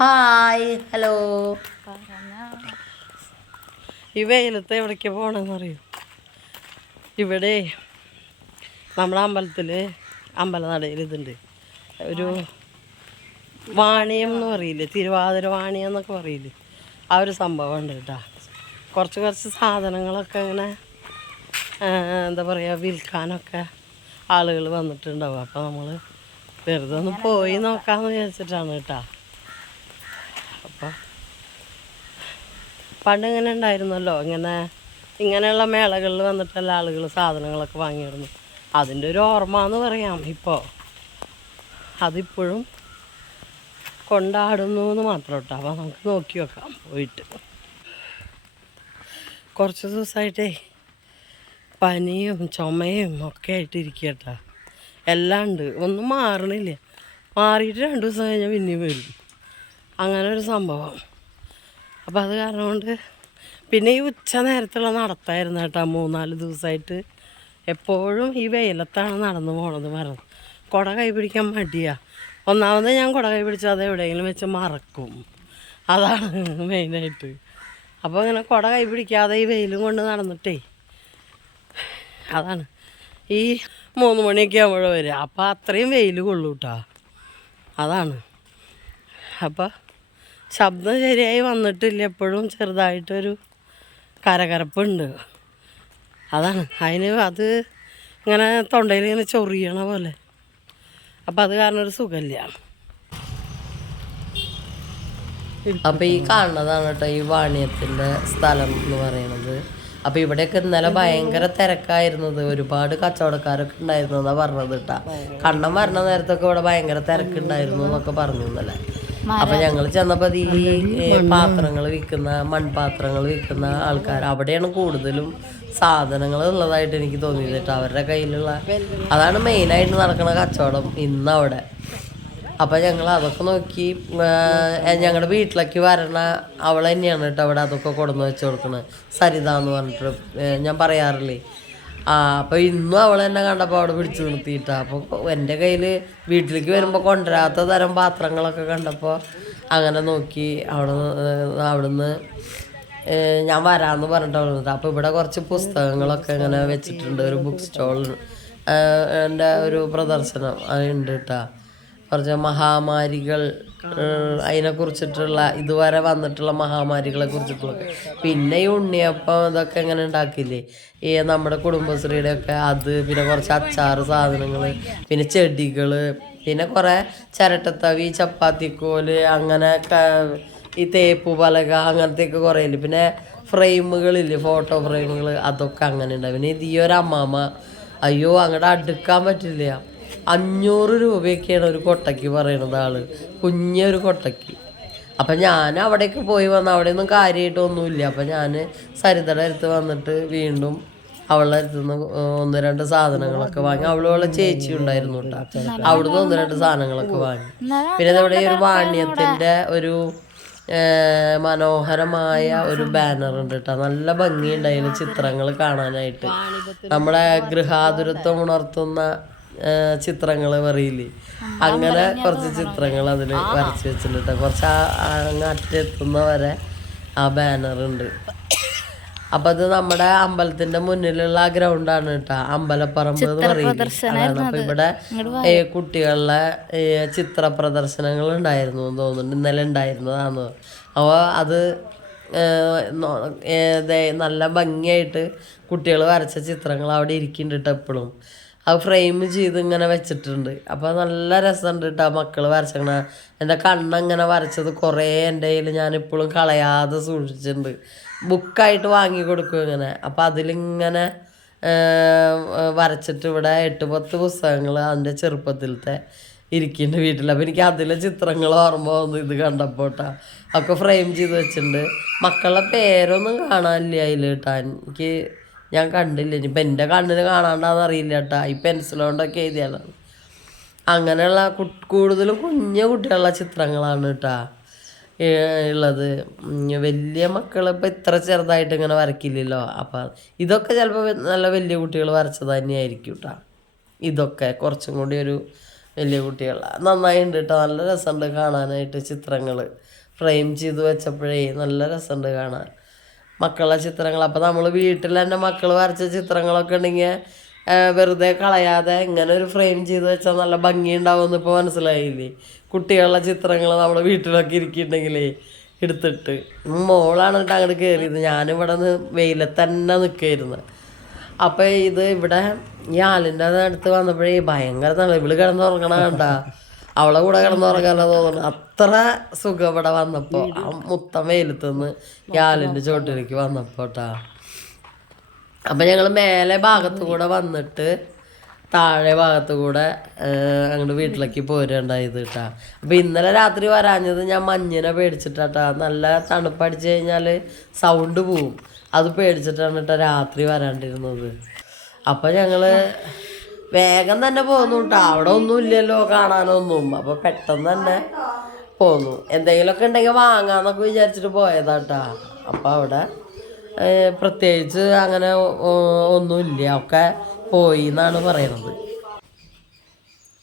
Hi hello. ഈ വെയിലത്ത് എവിടേക്ക് പോകണമെന്നറിയോ ഇവിടെ നമ്മുടെ അമ്പലത്തിൽ അമ്പലനടയിൽ ഇതുണ്ട്. ഒരു വാണിയം എന്ന് പറയില്ലേ? തിരുവാതിര വാണിയം എന്നൊക്കെ പറയില്ലേ? ആ ഒരു സംഭവം ഉണ്ട് കേട്ടോ. കുറച്ച് കുറച്ച് സാധനങ്ങളൊക്കെ ഇങ്ങനെ എന്താ പറയുക വിൽക്കാനൊക്കെ ആളുകൾ വന്നിട്ടുണ്ടാവും. അപ്പോൾ നമ്മൾ വെറുതെ ഒന്ന് പോയി നോക്കാമെന്ന് വിചാരിച്ചിട്ടാണ് കേട്ടോ. പണ്ട് ഇങ്ങനെ ഉണ്ടായിരുന്നല്ലോ. ഇങ്ങനെ ഇങ്ങനെയുള്ള മേളകളിൽ വന്നിട്ടല്ല ആളുകൾ സാധനങ്ങളൊക്കെ വാങ്ങിയിരുന്നു. അതിന്റെ ഒരു ഓർമ്മ എന്ന് പറയാം ഇപ്പോൾ അതിപ്പോഴും കൊണ്ടാടുന്നു എന്ന് മാത്രം കേട്ടോ അപ്പോൾ നമുക്ക് നോക്കി വെക്കാം പോയിട്ട്. കുറച്ച് ദിവസമായിട്ടേ പനിയും ചുമയും ഒക്കെ ആയിട്ടിരിക്കുക കേട്ടോ എല്ലാം ഉണ്ട്. ഒന്നും മാറണില്ല. മാറിയിട്ട് രണ്ട് ദിവസം കഴിഞ്ഞാൽ പിന്നെയും വരും. അങ്ങനെ ഒരു സംഭവം. അപ്പോൾ അത് കാരണം കൊണ്ട് പിന്നെ ഈ ഉച്ച നേരത്തുള്ള നടത്തായിരുന്നു കേട്ടോ മൂന്നാൽ ദിവസമായിട്ട് എപ്പോഴും ഈ വെയിലത്താണ് നടന്നു പോണത് മറന്ന് കുട കൈ പിടിക്കാൻ മടിയാ. ഒന്നാമത് ഞാൻ കുട കൈ പിടിച്ചാൽ അത് എവിടെയെങ്കിലും വെച്ച് മറക്കും. അതാണ് മെയിനായിട്ട്. അപ്പോൾ ഇങ്ങനെ കുട കൈ പിടിക്കാതെ ഈ വെയിലും കൊണ്ട് നടന്നിട്ടേ അതാണ്. ഈ മൂന്ന് മണിയൊക്കെ ആകുമ്പോഴേ വരിക. അപ്പോൾ അത്രയും വെയിൽ കൊള്ളൂട്ടാ. അതാണ്. അപ്പോൾ ശബ്ദം ശരിയായി വന്നിട്ടില്ല. എപ്പോഴും ചെറുതായിട്ടൊരു കരകരപ്പുണ്ട്. അതാണ്. അതിന് അത് ഇങ്ങനെ തൊണ്ടയിൽ ഇങ്ങനെ ചൊറിയണ പോലെ. അപ്പം അത് കാരണം ഒരു സുഖമില്ല. അപ്പം ഈ കാണുന്നതാണ് കേട്ടോ ഈ വാണിയത്തിന്റെ സ്ഥലം എന്ന് പറയുന്നത്. അപ്പോൾ ഇവിടെയൊക്കെ ഇന്നലെ ഭയങ്കര തിരക്കായിരുന്നത് ഒരുപാട് കച്ചവടക്കാരൊക്കെ ഉണ്ടായിരുന്നു എന്നാ പറഞ്ഞത് കേട്ടാ. കണ്ണം വരണ നേരത്തൊക്കെ ഇവിടെ ഭയങ്കര തിരക്കുണ്ടായിരുന്നു എന്നൊക്കെ പറഞ്ഞു ഇന്നലെ. അപ്പൊ ഞങ്ങൾ ചെന്നപ്പോ ഈ പാത്രങ്ങൾ വിൽക്കുന്ന മൺപാത്രങ്ങൾ വിൽക്കുന്ന ആൾക്കാർ അവിടെയാണ് കൂടുതലും സാധനങ്ങൾ ഉള്ളതായിട്ട് എനിക്ക് തോന്നിയത് കേട്ടോ. അവരുടെ കയ്യിലുള്ള അതാണ് മെയിനായിട്ട് നടക്കുന്ന കച്ചവടം ഇന്ന് അവിടെ അപ്പം ഞങ്ങൾ അതൊക്കെ നോക്കി ഞങ്ങളുടെ വീട്ടിലേക്ക് വരണ അവൾ തന്നെയാണ് കേട്ടോ അവിടെ അതൊക്കെ കൊടുന്ന് വെച്ച് കൊടുക്കണത്. സരിത എന്ന് പറഞ്ഞിട്ട് ഞാൻ പറയാറില്ലേ? ആ അപ്പോൾ ഇന്നും അവൾ എന്നെ കണ്ടപ്പോൾ അവിടെ പിടിച്ചു നിർത്തിയിട്ടാ. അപ്പോൾ എന്റെ കയ്യിൽ വീട്ടിലേക്ക് വരുമ്പോൾ കൊണ്ടുവരാത്ത തരം പാത്രങ്ങളൊക്കെ കണ്ടപ്പോൾ അങ്ങനെ നോക്കി അവിടെ അവിടുന്ന് ഞാൻ വരാന്ന് പറഞ്ഞിട്ട് അവിടെ അപ്പോൾ ഇവിടെ കുറച്ച് പുസ്തകങ്ങളൊക്കെ ഇങ്ങനെ വെച്ചിട്ടുണ്ട്. ഒരു ബുക്ക് സ്റ്റോൾ എന്റെ ഒരു പ്രദർശനം ഉണ്ട് കേട്ടോ കുറച്ച് മഹാമാരികൾ അതിനെ കുറിച്ചിട്ടുള്ള ഇതുവരെ വന്നിട്ടുള്ള മഹാമാരികളെ കുറിച്ചിട്ടുള്ള പിന്നെ ഈ ഉണ്ണിയപ്പം ഇതൊക്കെ എങ്ങനെ ഉണ്ടാക്കില്ലേ ഈ നമ്മുടെ കുടുംബശ്രീയുടെ ഒക്കെ അത് പിന്നെ കുറച്ച് അച്ചാറ് സാധനങ്ങൾ പിന്നെ ചെടികൾ പിന്നെ കുറേ ചിരട്ടത്തവി ചപ്പാത്തിക്കോൽ അങ്ങനെ ഈ തേപ്പ് പലക അങ്ങനത്തെയൊക്കെ കുറേ ഇല്ലേ പിന്നെ ഫ്രെയിമുകളില്ലേ ഫോട്ടോ ഫ്രെയിമുകൾ അതൊക്കെ അങ്ങനെ ഉണ്ടാവും പിന്നെ ഇതീ ഒരു അമ്മാമ്മ അയ്യോ അങ്ങോട്ട് അടുക്കാൻ പറ്റില്ല. അഞ്ഞൂറ് രൂപയൊക്കെയാണ് ഒരു കൊട്ടയ്ക്ക് പറയുന്നത് ആൾ. കുഞ്ഞൊരു കൊട്ടയ്ക്ക്. അപ്പം ഞാൻ അവിടേക്ക് പോയി വന്ന് അവിടെ ഒന്നും കാര്യമായിട്ടൊന്നുമില്ല അപ്പം ഞാൻ സരിതയുടെ അടുത്ത് വന്നിട്ട് വീണ്ടും അവളുടെ അടുത്ത് നിന്ന് ഒന്ന് രണ്ട് സാധനങ്ങളൊക്കെ വാങ്ങി. അവളുള്ള ചേച്ചി ഉണ്ടായിരുന്നു കേട്ടോ. അവിടുന്ന് ഒന്ന് രണ്ട് സാധനങ്ങളൊക്കെ വാങ്ങി. പിന്നെ നമ്മുടെ ഈ ഒരു വാണ്യത്തിന്റെ ഒരു മനോഹരമായ ഒരു ബാനർ ഉണ്ട് കേട്ടോ. നല്ല ഭംഗിയുണ്ട് ചിത്രങ്ങൾ കാണാനായിട്ട്. നമ്മുടെ ഗൃഹാതുരത്വം ഉണർത്തുന്ന ചിത്രങ്ങൾ പറയില്ലേ? അങ്ങനെ കുറച്ച് ചിത്രങ്ങൾ അതിൽ വരച്ച് വെച്ചിട്ടുണ്ട് കുറച്ച് ആ- അങ്ങ് അറ്റെത്തുന്ന വരെ ആ ബാനറുണ്ട് അപ്പൊ അത് നമ്മുടെ അമ്പലത്തിന്റെ മുന്നിലുള്ള ആ ഗ്രൗണ്ടാണ് കേട്ടോ അമ്പലപ്പറമ്പ് എന്ന് പറയുന്നത് അപ്പൊ ഇവിടെ കുട്ടികളുടെ ചിത്ര പ്രദർശനങ്ങൾ ഉണ്ടായിരുന്നു എന്ന് തോന്നുന്നുണ്ട്. ഇന്നലെ ഉണ്ടായിരുന്നതാന്ന് അപ്പോൾ അത് നല്ല ഭംഗിയായിട്ട് കുട്ടികൾ വരച്ച ചിത്രങ്ങൾ അവിടെ ഇരിക്കുന്നുണ്ട് കേട്ടോ എപ്പോഴും അത് ഫ്രെയിം ചെയ്ത് ഇങ്ങനെ വെച്ചിട്ടുണ്ട് അപ്പോൾ നല്ല രസമുണ്ട് കേട്ടോ മക്കൾ വരച്ചങ്ങനെ എന്റെ കണ്ണങ്ങനെ വരച്ചത് കുറേ എന്റെ കയ്യിൽ ഞാൻ ഇപ്പോഴും കളയാതെ സൂക്ഷിച്ചിട്ടുണ്ട്. ബുക്കായിട്ട് വാങ്ങി കൊടുക്കും ഇങ്ങനെ. അപ്പോൾ അതിലിങ്ങനെ വരച്ചിട്ട് ഇവിടെ എട്ട് പത്ത് പുസ്തകങ്ങൾ അതിന്റെ ചെറുപ്പത്തിലത്തെ ഇരിക്കുന്നുണ്ട് വീട്ടിൽ അപ്പോൾ എനിക്ക് അതിലെ ചിത്രങ്ങൾ ഓർമ്മ വന്നു ഇത് കണ്ടപ്പോൾ കേട്ടോ ഒക്കെ ഫ്രെയിം ചെയ്ത് വെച്ചിട്ടുണ്ട്. മക്കളുടെ പേരൊന്നും കാണാനില്ല അതിൽ കേട്ടോ എനിക്ക് ഞാൻ കണ്ടില്ല. ഇനിയിപ്പോൾ എന്റെ കണ്ണിന് കാണാണ്ടാന്ന് അറിയില്ല കേട്ടോ. ഈ പെൻസിലോണ്ടൊക്കെ എഴുതിയാലാണ് അങ്ങനെയുള്ള കൂടുതലും കുഞ്ഞ കുട്ടികളുടെ ചിത്രങ്ങളാണ് കേട്ടോ. ഉള്ളത്. വലിയ മക്കൾ ഇത്ര ചെറുതായിട്ട് ഇങ്ങനെ വരയ്ക്കില്ലല്ലോ. അപ്പം ഇതൊക്കെ ചിലപ്പോൾ നല്ല വലിയ കുട്ടികൾ വരച്ചത് തന്നെയായിരിക്കും കേട്ടോ. ഇതൊക്കെ കുറച്ചും കൂടി ഒരു വലിയ കുട്ടികൾ നന്നായിട്ടുണ്ട് കേട്ടോ. നല്ല രസമുണ്ട് കാണാനായിട്ട് ചിത്രങ്ങൾ ഫ്രെയിം ചെയ്ത് വെച്ചപ്പോഴേ നല്ല രസമുണ്ട് കാണാൻ. മക്കളെ ചിത്രങ്ങൾ. അപ്പോൾ നമ്മൾ വീട്ടിൽ തന്നെ മക്കൾ വരച്ച ചിത്രങ്ങളൊക്കെ ഉണ്ടെങ്കിൽ വെറുതെ കളയാതെ ഇങ്ങനെ ഒരു ഫ്രെയിം ചെയ്ത് വെച്ചാൽ നല്ല ഭംഗിയുണ്ടാവുമെന്ന് ഇപ്പോൾ മനസ്സിലായില്ലേ? കുട്ടികളുടെ ചിത്രങ്ങൾ നമ്മുടെ വീട്ടിലൊക്കെ ഇരിക്കുന്നുണ്ടെങ്കിലേ എടുത്തിട്ട്. മോളാണ് കേട്ടോ അങ്ങോട്ട് കയറിയത് ഞാനിവിടെ നിന്ന് വെയിലത്ത് തന്നെ നിൽക്കുകയായിരുന്നു അപ്പോൾ ഇത് ഇവിടെ ഈ ആലിന്റെ അടുത്ത് വന്നപ്പോഴേ ഭയങ്കര തണുപ്പ് ഇവൾ കിടന്നുറങ്ങണ കണ്ട. അവളെ കൂടെ കിടന്നുറങ്ങാനാ തോന്നുന്നു. അത്ര സുഖം ഇവിടെ വന്നപ്പോൾ ആ മുത്തം വെയിലത്തുനിന്ന് ഈ ആലിന്റെ ചോട്ടിലേക്ക് വന്നപ്പോൾ കേട്ടാ അപ്പം ഞങ്ങൾ മേലെ ഭാഗത്തു കൂടെ വന്നിട്ട് താഴെ ഭാഗത്തു കൂടെ അങ്ങോട്ട് വീട്ടിലേക്ക് പോരുണ്ടായത് കേട്ടാ അപ്പം ഇന്നലെ രാത്രി വരാഞ്ഞത് ഞാൻ മഞ്ഞിനെ പേടിച്ചിട്ടാട്ടാ നല്ല തണുപ്പടിച്ച് കഴിഞ്ഞാൽ സൗണ്ട് പോവും. അത് പേടിച്ചിട്ടാണ് കേട്ടോ രാത്രി വരാണ്ടിരുന്നത്. അപ്പം ഞങ്ങൾ വേഗം തന്നെ പോന്നു കേട്ടോ അവിടെ ഒന്നും ഇല്ലല്ലോ കാണാനൊന്നും. അപ്പോൾ പെട്ടെന്ന് തന്നെ പോന്നു. എന്തെങ്കിലുമൊക്കെ ഉണ്ടെങ്കിൽ വാങ്ങാന്നൊക്കെ വിചാരിച്ചിട്ട് പോയതാട്ടാ അപ്പൊ അവിടെ പ്രത്യേകിച്ച് അങ്ങനെ ഒന്നും ഒന്നുമില്ല. ഒക്കെ പോയി എന്നാണ് പറയുന്നത്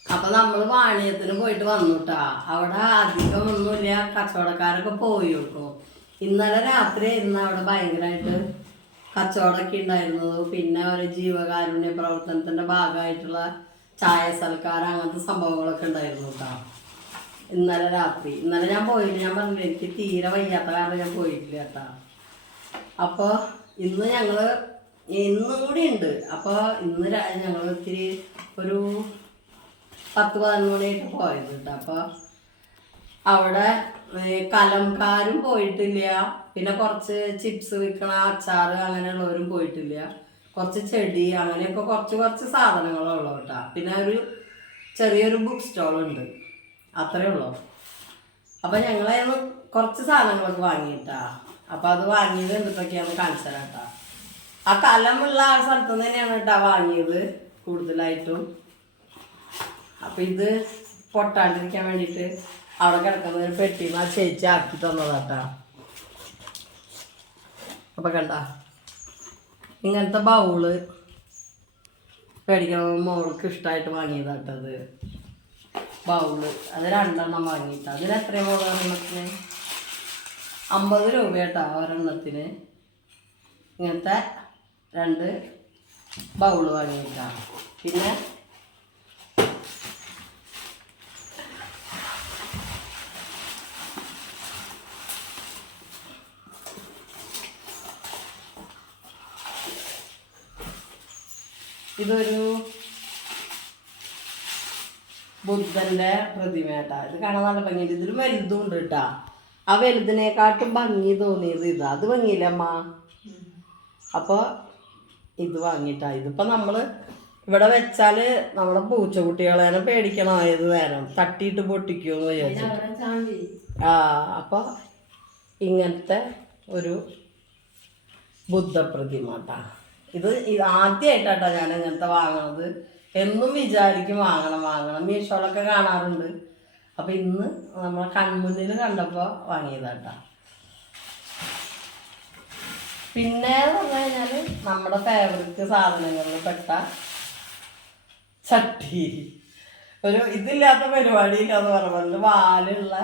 അപ്പൊ നമ്മൾ വാണിയത്തിന് പോയിട്ട് വന്നുട്ടാ അവിടെ അധികം ഒന്നുമില്ല. കച്ചവടക്കാരൊക്കെ പോയി കേട്ടോ ഇന്നലെ രാത്രി ആയിരുന്നു അവിടെ ഭയങ്കരമായിട്ട് കച്ചവടമൊക്കെ ഉണ്ടായിരുന്നത്. പിന്നെ ഒരു ജീവകാരുണ്യ പ്രവർത്തനത്തിന്റെ ഭാഗമായിട്ടുള്ള ചായ സൽക്കാരം അങ്ങനത്തെ സംഭവങ്ങളൊക്കെ ഉണ്ടായിരുന്നു കേട്ടോ ഇന്നലെ രാത്രി. ഇന്നലെ ഞാൻ പോയില്ല. ഞാൻ പറഞ്ഞില്ല എനിക്ക് തീരെ വയ്യാത്ത കാരണം ഞാൻ പോയിട്ടില്ല കേട്ടോ അപ്പോൾ ഇന്ന് ഞങ്ങൾ ഇന്നും കൂടി ഉണ്ട്. അപ്പോൾ ഇന്ന് ഞങ്ങൾ ഇത്തിരി ഒരു പത്ത് പതിനൊന്ന് മണിയായിട്ട് പോയത് കേട്ടോ അപ്പോൾ അവിടെ കലംകാരും പോയിട്ടില്ല. പിന്നെ കുറച്ച് ചിപ്സ് വിൽക്കണ അച്ചാർ അങ്ങനെയുള്ളവരും പോയിട്ടില്ല. കുറച്ച് ചെടി അങ്ങനെയൊക്കെ കുറച്ച് കുറച്ച് സാധനങ്ങളുള്ളൂ കേട്ടോ പിന്നെ ഒരു ചെറിയൊരു ബുക്ക് സ്റ്റോൾ ഉണ്ട്. അത്രേ ഉള്ളൂ. അപ്പം ഞങ്ങളതിന് കുറച്ച് സാധനങ്ങളൊക്കെ വാങ്ങിയിട്ടാ. അപ്പം അത് വാങ്ങിയത് എന്തൊക്കെയാണ് കാണിച്ചു കേട്ടോ ആ കലമുള്ള ആ സ്ഥലത്ത് നിന്ന് തന്നെയാണ് കേട്ടോ വാങ്ങിയത് കൂടുതലായിട്ടും. അപ്പം ഇത് പൊട്ടാണ്ടിരിക്കാൻ വേണ്ടിയിട്ട് അവിടെ കിടക്കുന്ന ഒരു പെട്ടിന്ന് ആ ചേച്ചി ആക്കി തന്നതാട്ടാ. അപ്പം കണ്ട ഇങ്ങനത്തെ ബൗൾ മേടിക്കണ മോൾക്ക് ഇഷ്ടമായിട്ട് വാങ്ങിയതാട്ടത് ബൗൾ അത് രണ്ടെണ്ണം വാങ്ങിയിട്ട്. അതിന് എത്ര മോൾ ഒരെണ്ണത്തിന് അമ്പത് രൂപ കേട്ടോ ഒരെണ്ണത്തിന്. ഇങ്ങനത്തെ രണ്ട് ബൗൾ വാങ്ങിയിട്ടാണ് പിന്നെ ഇതൊരു ബുദ്ധന്റെ പ്രതിമ കേട്ടാ. ഇത് കാണാൻ നല്ല ഭംഗിയുണ്ട്. ഇതിൽ വലുതും ഉണ്ട് കേട്ടാ. ആ വലുതിനെക്കാട്ടും ഭംഗി തോന്നിയത് ഇത്. അത് ഭംഗിയില്ലമ്മ അപ്പോൾ ഇത് വാങ്ങിട്ടാ ഇതിപ്പോൾ നമ്മൾ ഇവിടെ വെച്ചാൽ നമ്മുടെ പൂച്ചക്കുട്ടികളെ പേടിക്കണം ഏത് നേരം. തട്ടിയിട്ട് പൊട്ടിക്കുമെന്ന് വിചാരിച്ചു ആ അപ്പോൾ ഇങ്ങനത്തെ ഒരു ബുദ്ധപ്രതിമ കേട്ടാ. ഇത് ആദ്യമായിട്ടാട്ടോ ഞാൻ ഇങ്ങനത്തെ വാങ്ങണത്. എന്നും വിചാരിക്കും വാങ്ങണം വാങ്ങണം. മീഷോളൊക്കെ കാണാറുണ്ട്. അപ്പം ഇന്ന് നമ്മളെ കൺമുന്നിൽ കണ്ടപ്പോൾ വാങ്ങിയതാട്ടോ. പിന്നെ എന്ന് പറഞ്ഞു കഴിഞ്ഞാൽ നമ്മുടെ ഫേവററ്റ് സാധനങ്ങളിൽ പെട്ട ചട്ടി. ഒരു ഇതില്ലാത്ത പരിപാടി ഇല്ലാന്ന് പറഞ്ഞത് വാലുള്ള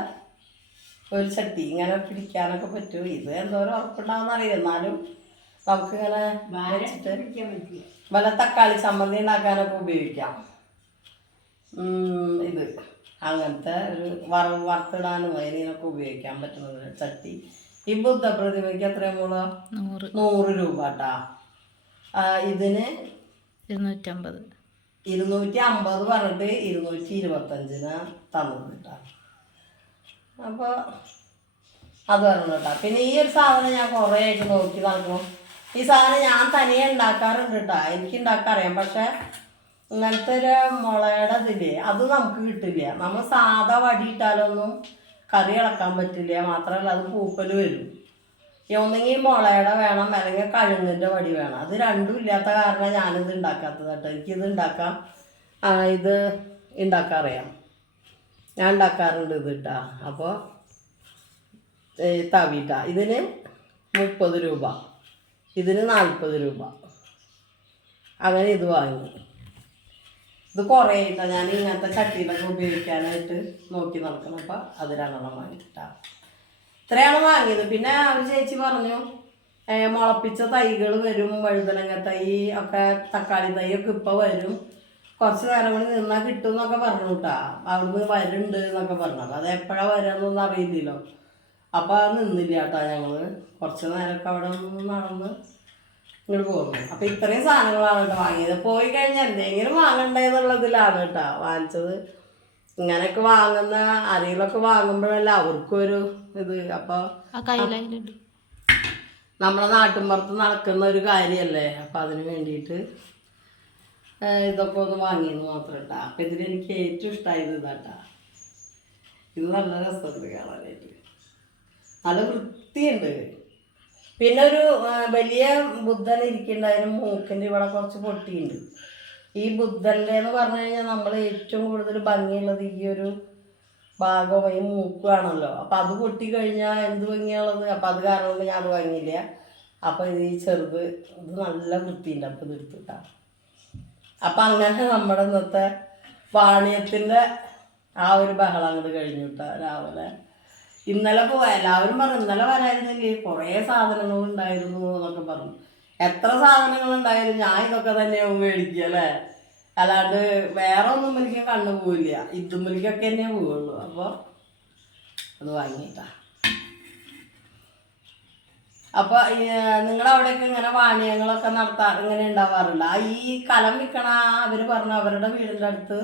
ഒരു ചട്ടി. ഇങ്ങനെ പിടിക്കാനൊക്കെ പറ്റും ഇത് എന്തോരം ഉറപ്പുണ്ടാവുന്നറിയാം എന്നാലും നമുക്കിങ്ങനെ വെച്ചിട്ട് വല്ല തക്കാളി ചമ്മന്തി ഉണ്ടാക്കാനൊക്കെ ഉപയോഗിക്കാം. ഉം, ഇത് അങ്ങനത്തെ ഒരു വറവ് വറുത്തിടാനും അതിനൊക്കെ ഉപയോഗിക്കാൻ പറ്റുന്നത്. ചട്ടി. ഈ ബുദ്ധ പ്രതിമയ്ക്ക് എത്രയും മൂള? നൂറ്. നൂറ് രൂപ കേട്ടാ ഇതിന് ഇരുന്നൂറ്റമ്പത്. ഇരുന്നൂറ്റി അമ്പത് പറഞ്ഞിട്ട് ഇരുന്നൂറ്റി ഇരുപത്തഞ്ചിന് തന്നത് കേട്ടോ അപ്പോൾ അത് പറഞ്ഞു കേട്ടോ പിന്നെ ഈ ഒരു സാധനം ഞാൻ കുറേ ആയിട്ട് നോക്കി നടക്കും ഈ സാധനം ഞാൻ തനിയെ ഉണ്ടാക്കാറുണ്ട് കേട്ടോ എനിക്ക് ഉണ്ടാക്കാൻ അറിയാം പക്ഷെ ഇങ്ങനത്തെ ഒരു മുളയുടെ ഇതില്ലേ അത് നമുക്ക് കിട്ടില്ല. നമ്മൾ സാധാ വടി ഇട്ടാലൊന്നും കറി ഇളക്കാൻ പറ്റില്ല. മാത്രമല്ല അത് പൂപ്പൽ വരും. ഒന്നെങ്കിൽ മുളയുടെ വേണം അല്ലെങ്കിൽ കഴുങ്ങിന്റെ വടി വേണം. അത് രണ്ടും ഇല്ലാത്ത കാരണം ഞാനിത് ഉണ്ടാക്കാത്തത് കേട്ടോ എനിക്കിത് ഉണ്ടാക്കാം. ഇത് ഉണ്ടാക്കാൻ അറിയാം ഞാൻ ഉണ്ടാക്കാറുണ്ട് ഇത് കേട്ടോ അപ്പോൾ തവിട്ട. ഇതിന് മുപ്പത് രൂപ. ഇതിന് നാൽപ്പത് രൂപ. അങ്ങനെ ഇത് വാങ്ങി. ഇത് കുറേ കേട്ടോ ഞാൻ ഇങ്ങനത്തെ ചട്ടിയിലൊക്കെ ഉപയോഗിക്കാനായിട്ട് നോക്കി നടക്കണം. അപ്പം അത് രണ്ടെണ്ണം വാങ്ങിട്ടാ. ഇത്രയാണ് വാങ്ങിയത്. പിന്നെ അവർ ചേച്ചി പറഞ്ഞു മുളപ്പിച്ച തൈകൾ വരും വഴുതനങ്ങ തൈ ഒക്കെ തക്കാളി തൈ ഒക്കെ ഇപ്പം വരും. കുറച്ച് നേരം കൂടി നിന്നാൽ കിട്ടും എന്നൊക്കെ പറഞ്ഞു കേട്ടാ അവിടുന്ന് വരുന്നുണ്ട് എന്നൊക്കെ പറഞ്ഞു അപ്പം അത് എപ്പോഴാണ് വരാന്നൊന്നും അറിയില്ലല്ലോ. അപ്പം അത് നിന്നില്ല കേട്ടോ ഞങ്ങൾ കുറച്ച് നേരമൊക്കെ അവിടെ നിന്ന് നടന്ന് ഇങ്ങോട്ട് പോകുന്നു. അപ്പം ഇത്രയും സാധനങ്ങളാണ് കേട്ടോ വാങ്ങിയത്. പോയി കഴിഞ്ഞാൽ എന്തെങ്കിലും വാങ്ങണ്ടേ എന്നുള്ളതിലാണ് കേട്ടോ വാങ്ങിച്ചത്. ഇങ്ങനെയൊക്കെ വാങ്ങുന്ന ആരെങ്കിലുമൊക്കെ വാങ്ങുമ്പോഴല്ല അവർക്കൊരു ഇത്. അപ്പോൾ നമ്മുടെ നാട്ടിൻപുറത്ത് നടക്കുന്ന ഒരു കാര്യമല്ലേ അപ്പം അതിന് വേണ്ടിയിട്ട് ഇതൊക്കെ ഒന്ന് വാങ്ങിയെന്ന് മാത്രം കേട്ടോ. അപ്പം ഇതിലെനിക്ക് ഏറ്റവും ഇഷ്ടമായത് ഇതാട്ടാ ഇത് നല്ല രസമുണ്ട് കാണാനായിട്ട്. നല്ല വൃത്തിയുണ്ട്. പിന്നെ ഒരു വലിയ ബുദ്ധൻ ഇരിക്കുന്നുണ്ട് അതിന് മൂക്കിന്റെ ഇവിടെ കുറച്ച് പൊട്ടിയുണ്ട്. ഈ ബുദ്ധന്റെ എന്ന് പറഞ്ഞു കഴിഞ്ഞാൽ നമ്മൾ ഏറ്റവും കൂടുതൽ ഭംഗിയുള്ളത് ഈ ഒരു ഭാഗം ഈ മൂക്കുവാണല്ലോ. അപ്പം അത് പൊട്ടി കഴിഞ്ഞാൽ എന്ത് ഭംഗിയാണുള്ളത്? അപ്പം അത് കാരണം കൊണ്ട് ഞാൻ അത് വാങ്ങിയില്ല. അപ്പം ഇത് ഈ ചെറുത് ഇത് നല്ല വൃത്തിയുണ്ട്. അപ്പം ഇത് എടുത്തിട്ടാ അപ്പം അങ്ങനെ നമ്മുടെ ഇന്നത്തെ വാണിയത്തിന്റെ ആ ഒരു ബഹളം അങ്ങോട്ട് കഴിഞ്ഞു കേട്ടോ രാവിലെ. ഇന്നലെ പോവാ എല്ലാവരും പറഞ്ഞു ഇന്നലെ വരായിരുന്നില്ലേ കുറേ സാധനങ്ങൾ ഉണ്ടായിരുന്നു എന്നൊക്കെ പറഞ്ഞു. എത്ര സാധനങ്ങൾ ഉണ്ടായാലും ഞാൻ ഇതൊക്കെ തന്നെയാവും മേടിക്കുക അല്ലേ? അല്ലാണ്ട് വേറെ ഒന്നും എനിക്ക് കണ്ണു പോവില്ല. ഇതുമ്മലിക്കൊക്കെ തന്നെ പോവുള്ളൂ. അപ്പോൾ അത് വാങ്ങിയിട്ടാ. അപ്പൊ നിങ്ങളവിടെയൊക്കെ ഇങ്ങനെ വാണിയങ്ങളൊക്കെ നടത്താ ഇങ്ങനെ ഉണ്ടാവാറുണ്ട്? ആ ഈ കലം വിൽക്കണ അവർ പറഞ്ഞു അവരുടെ വീടിന്റെ അടുത്ത്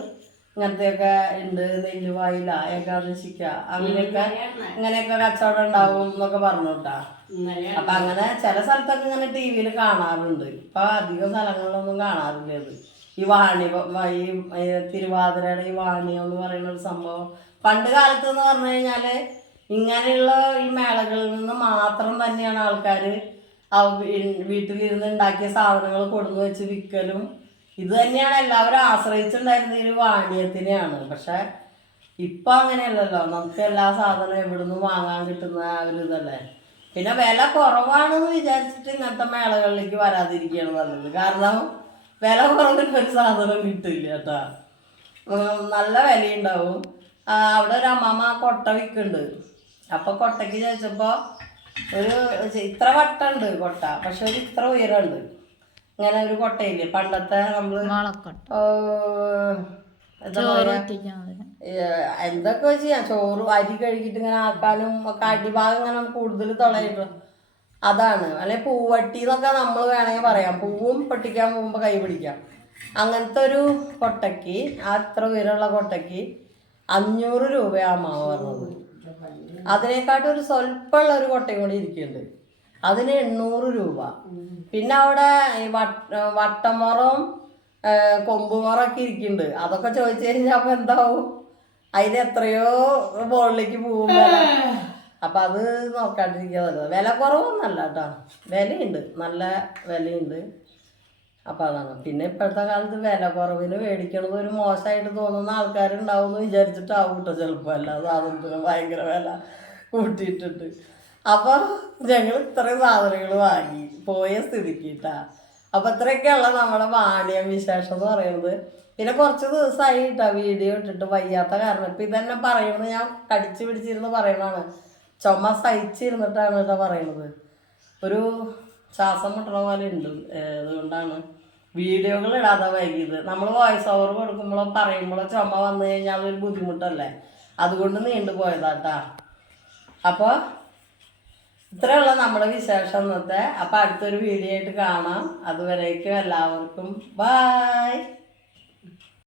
ഇങ്ങനത്തെയൊക്കെ ഉണ്ട് നെല്ലുവായില ഏകാദശിക്ക അങ്ങനെയൊക്കെ ഇങ്ങനെയൊക്കെ കച്ചവടം ഉണ്ടാവും എന്നൊക്കെ പറഞ്ഞു കേട്ടാ. അപ്പൊ അങ്ങനെ ചില സ്ഥലത്തൊക്കെ ഇങ്ങനെ ടി വിയിൽ കാണാറുണ്ട്. ഇപ്പൊ അധികം സ്ഥലങ്ങളിലൊന്നും കാണാറില്ല അത് ഈ വാണി ഈ ഈ തിരുവാതിരയുടെ ഈ വാണിയം എന്ന് പറയുന്ന ഒരു സംഭവം. പണ്ട് കാലത്ത് എന്ന് പറഞ്ഞു കഴിഞ്ഞാൽ ഇങ്ങനെയുള്ള ഈ മേളകളിൽ നിന്ന് മാത്രം തന്നെയാണ് ആൾക്കാർ വീട്ടിലിരുന്ന് ഉണ്ടാക്കിയ സാധനങ്ങൾ കൊടുന്നു വെച്ച് വിൽക്കലും ഇത് തന്നെയാണ് എല്ലാവരും ആശ്രയിച്ചിട്ടുണ്ടായിരുന്ന ഒരു വാണിയത്തിനെയാണ്. പക്ഷെ ഇപ്പൊ അങ്ങനെയല്ലല്ലോ. നമുക്ക് എല്ലാ സാധനവും എവിടുന്ന് വാങ്ങാൻ കിട്ടുന്ന ആ ഒരു ഇതല്ലേ? പിന്നെ വില കുറവാണെന്ന് വിചാരിച്ചിട്ട് ഇങ്ങനത്തെ മേളകളിലേക്ക് വരാതിരിക്കുകയാണ് നല്ലത്. കാരണം വില കുറവിന് ഒരു സാധനം കിട്ടില്ല കേട്ടോ. നല്ല വിലയുണ്ടാവും. അവിടെ ഒരു അമ്മമ്മ കൊട്ട വിൽക്കുന്നുണ്ട്. അപ്പൊ കൊട്ടയ്ക്ക് ചോദിച്ചപ്പോ ഒരു ഇത്ര വട്ടുണ്ട് കൊട്ട. പക്ഷെ ഒരു ഇത്ര ഉയരമുണ്ട്. ഇങ്ങനെ ഒരു കൊട്ടയില്ലേ? പണ്ടത്തെ നമ്മൾ എന്തൊക്കെ ഓ, ഞാൻ ചോറ് അരി കഴുകിയിട്ട് ഇങ്ങനെ ആക്കാനും ഒക്കെ അടിഭാഗം ഇങ്ങനെ കൂടുതൽ തുളയിട്ടു അതാണ്. അല്ലെ പൂവട്ടി എന്നൊക്കെ നമ്മൾ വേണമെങ്കിൽ പറയാം. പൂവും പൊട്ടിക്കാൻ പോകുമ്പോൾ കൈ പിടിക്കാം. അങ്ങനത്തെ ഒരു കൊട്ടയ്ക്ക് ആ അത്ര ഉയരമുള്ള കൊട്ടയ്ക്ക് അഞ്ഞൂറ് രൂപയാണ് മാവ് പറഞ്ഞത്. അതിനേക്കാട്ടും ഒരു സ്വല്പമുള്ള ഒരു കൊട്ടയും കൂടി ഇരിക്കുന്നുണ്ട്. അതിന് എണ്ണൂറ് രൂപ. പിന്നെ അവിടെ ഈ വട്ട വട്ടമുറവും കൊമ്പുമുറൊക്കെ ഇരിക്കുന്നുണ്ട് അതൊക്കെ ചോദിച്ചു കഴിഞ്ഞാൽ അപ്പൊ എന്താവും? അതിന് എത്രയോ മുകളിലേക്ക് പോകും അപ്പൊ അത് നോക്കാണ്ടിരിക്കുക നല്ലത്. വില കുറവൊന്നല്ല കേട്ടോ വിലയുണ്ട്. നല്ല വിലയുണ്ട്. അപ്പൊ അതാണ് പിന്നെ ഇപ്പോഴത്തെ കാലത്ത് വില കുറവിന് മേടിക്കണത് ഒരു മോശമായിട്ട് തോന്നുന്ന ആൾക്കാരുണ്ടാവും എന്ന് വിചാരിച്ചിട്ടാവും കേട്ടോ ചിലപ്പോൾ അല്ലാതെ അതൊന്നും ഭയങ്കര വില കൂട്ടിയിട്ടുണ്ട് അപ്പൊ ഞങ്ങൾ ഇത്രയും സാധനങ്ങൾ വാങ്ങി. പോയ സ്ഥിതിക്ക് കേട്ടാ അപ്പൊ ഇത്രയൊക്കെയുള്ള നമ്മുടെ വാണിയം വിശേഷം എന്ന് പറയുന്നത്. പിന്നെ കുറച്ച് ദിവസമായി കേട്ടോ വീഡിയോ ഇട്ടിട്ട് വയ്യാത്ത കാരണം. ഇപ്പൊ ഇതന്നെ പറയുന്നത് ഞാൻ കടിച്ചു പിടിച്ചിരുന്ന് പറയണതാണ് ചുമ സഹിച്ചിരുന്നിട്ടാണ് കേട്ടോ പറയണത് ഒരു ശ്വാസം മുട്ടണ പോലെ ഉണ്ട്. അതുകൊണ്ടാണ് വീഡിയോകൾ ഇടാതെ വൈകിയത്. നമ്മൾ വോയിസ് ഓവർ കൊടുക്കുമ്പോഴോ പറയുമ്പോഴോ ചുമ വന്നു കഴിഞ്ഞാൽ ഒരു ബുദ്ധിമുട്ടല്ലേ? അതുകൊണ്ട് നീണ്ടു പോയതാട്ടാ അപ്പോൾ ഇത്രയുള്ള നമ്മുടെ വിശേഷം ഇന്നത്തെ. അപ്പം അടുത്തൊരു വീഡിയോ ആയിട്ട് കാണാം. അതുവരേക്കും എല്ലാവർക്കും ബായ്